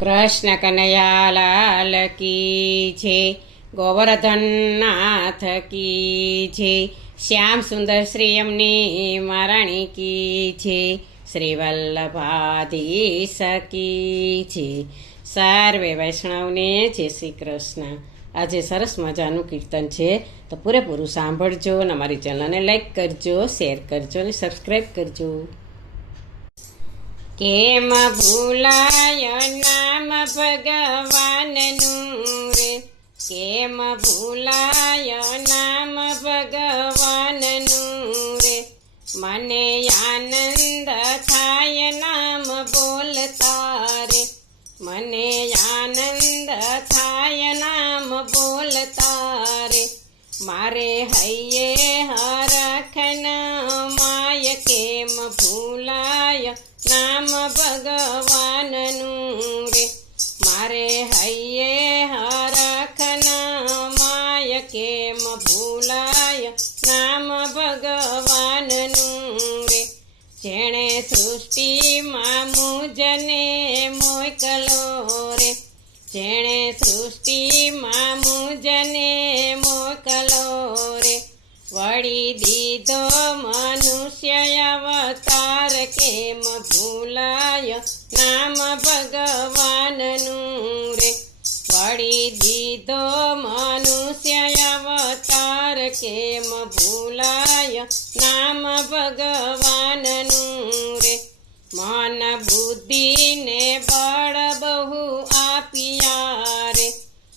કૃષ્ણ કનૈયા લાલ કી છે, ગોવર્ધન નાથ કી છે, શ્યામ સુંદર શ્રી એમની મહારાણી કી છે, શ્રી વલ્લભાધીશ કી છે. સર્વે વૈષ્ણવને જય શ્રી કૃષ્ણ. આજે સરસ મજાનું કીર્તન છે, તો પૂરેપૂરું સાંભળજો અને અમારી ચેનલને લાઈક કરજો, શેર કરજો અને સબસ્ક્રાઈબ કરજો. કેમ ભૂલાય નામ ભગવાનનું રે, કેમ ભૂલાય નામ ભગવાનનું રે, મને આનંદ થાય નામ બોલતા રે, મને આનંદ થાય નામ બોલતા રે, મારે હૈયે હરખન માય કેમ ભૂલાય નામ ભગવાનનું રે, મારે હૈયે હરખના માય કેમ ભૂલાય નામ ભગવાનનું રે, જેણે સૃષ્ટિમાં મુજને મોકલો રે, જેણે સૃષ્ટિમાં મુજને મોકલો રે, વળી દીધો મનુષ્ય અવતાર કેમ ભૂલાય નામ ભગવાનનું રે, વળી દીધો મનુષ્ય અવતાર કેમ ભૂલાય નામ ભગવાનનું રે, મન બુદ્ધિને બળ બહુ આપ્યા રે,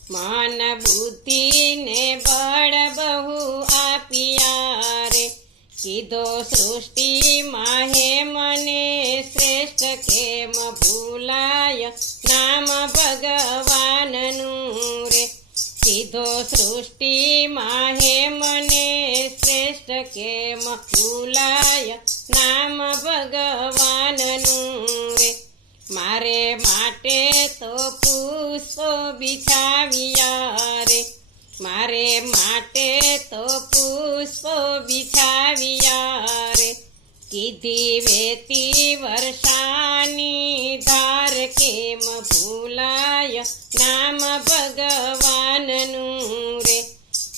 મન બુદ્ધિને બળ બહુ આપ્યા રે, કીધો સૃષ્ટિમાં હે મને શ્રેષ્ઠ કેમ ભૂલાય નામ ભગવાનનું રે, કીધો સૃષ્ટિમાં હે મને શ્રેષ્ઠ કેમ ભૂલાય નામ ભગવાનનું રે, મારે માટે તો પુષ્પો બિછાવ્યા રે, મારે માટે તો પુષ્પો બિછાવ્યા રે, કીધી વેતી વર્ષાની ધાર કેમ ભૂલાય નામ ભગવાનનું રે,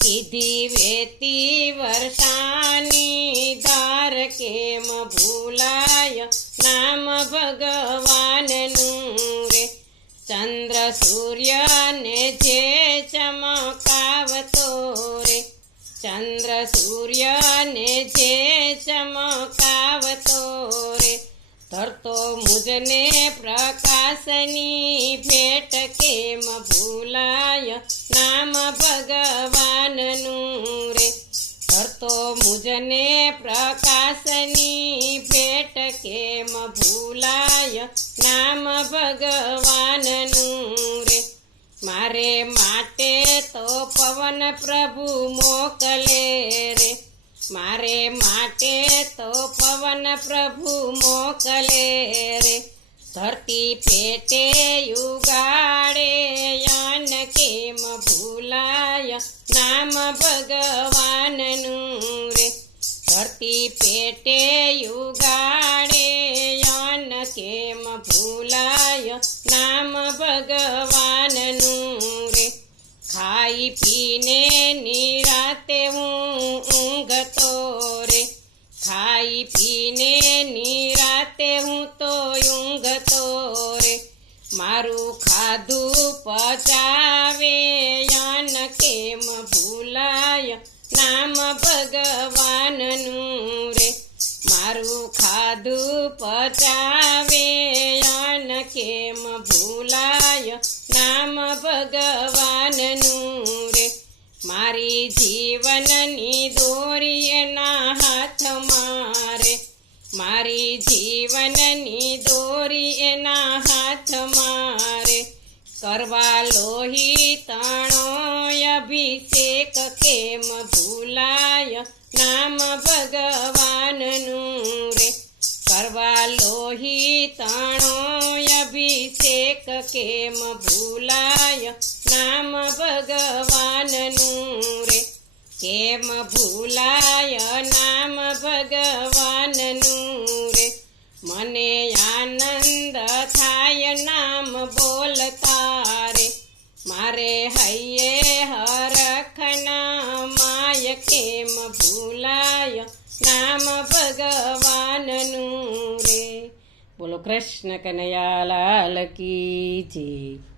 કીધી વેતી વર્ષાની ધાર કેમ ભૂલાય નામ ભગવાનનું રે, ચંદ્ર સૂર્યને જે ચમકાવતો રે, ચંદ્ર સૂર્યને જે ચમકાવતો રે, ધરતો મુજને પ્રકાશની ભેટ કેમ ભૂલાય નામ ભગવાનનું રે, ધરતો મુજને પ્રકાશની ભેટ કેમ ભૂલાય નામ ભગવાનનું રે, મારે માટે તો પવન પ્રભુ મોકલે રે, મારે માટે તો પવન પ્રભુ મોકલે રે, ધરતી પેટે યુગાડે યાન કેમ ભૂલાય નામ ભગવાનનું રે, ધરતી પેટે યુગાડે યાન કેમ ભૂલાય નામ ભગવાનનું રે, ખાઈ પીને નિરાતે હું ઊંઘતો રે, ખાઈ પીને નિરાતે હું તો ઊંઘતો રે, મારું ખાધું પચાવે યાન કેમ ભૂલાય નામ ભગવાનનું રે, મારું ખાધું પચાવે યાન કેમ ભૂલાય નામ ભગવાનનું રે, મારી જીવનની દોરી એના હાથમાં રે, મારી જીવનની દોરી એના હાથમાં રે, કરવા લોહી તણો અભિષેક કેમ ભૂલાય નામ ભગવાનનું રે, કરવા લોહી તણો અભિષેક કેમ ભૂલાય નામ ભગવાનનું રે, કેમ ભૂલાય નામ ભગવાનનું રે, મને આનંદ થાય નામ બોલતા રે મારે હૈયે હરખના માય કેમ ભૂલાય નામ ભગવાનનું રે. બોલો કૃષ્ણ કનૈયા લાલ કી જય.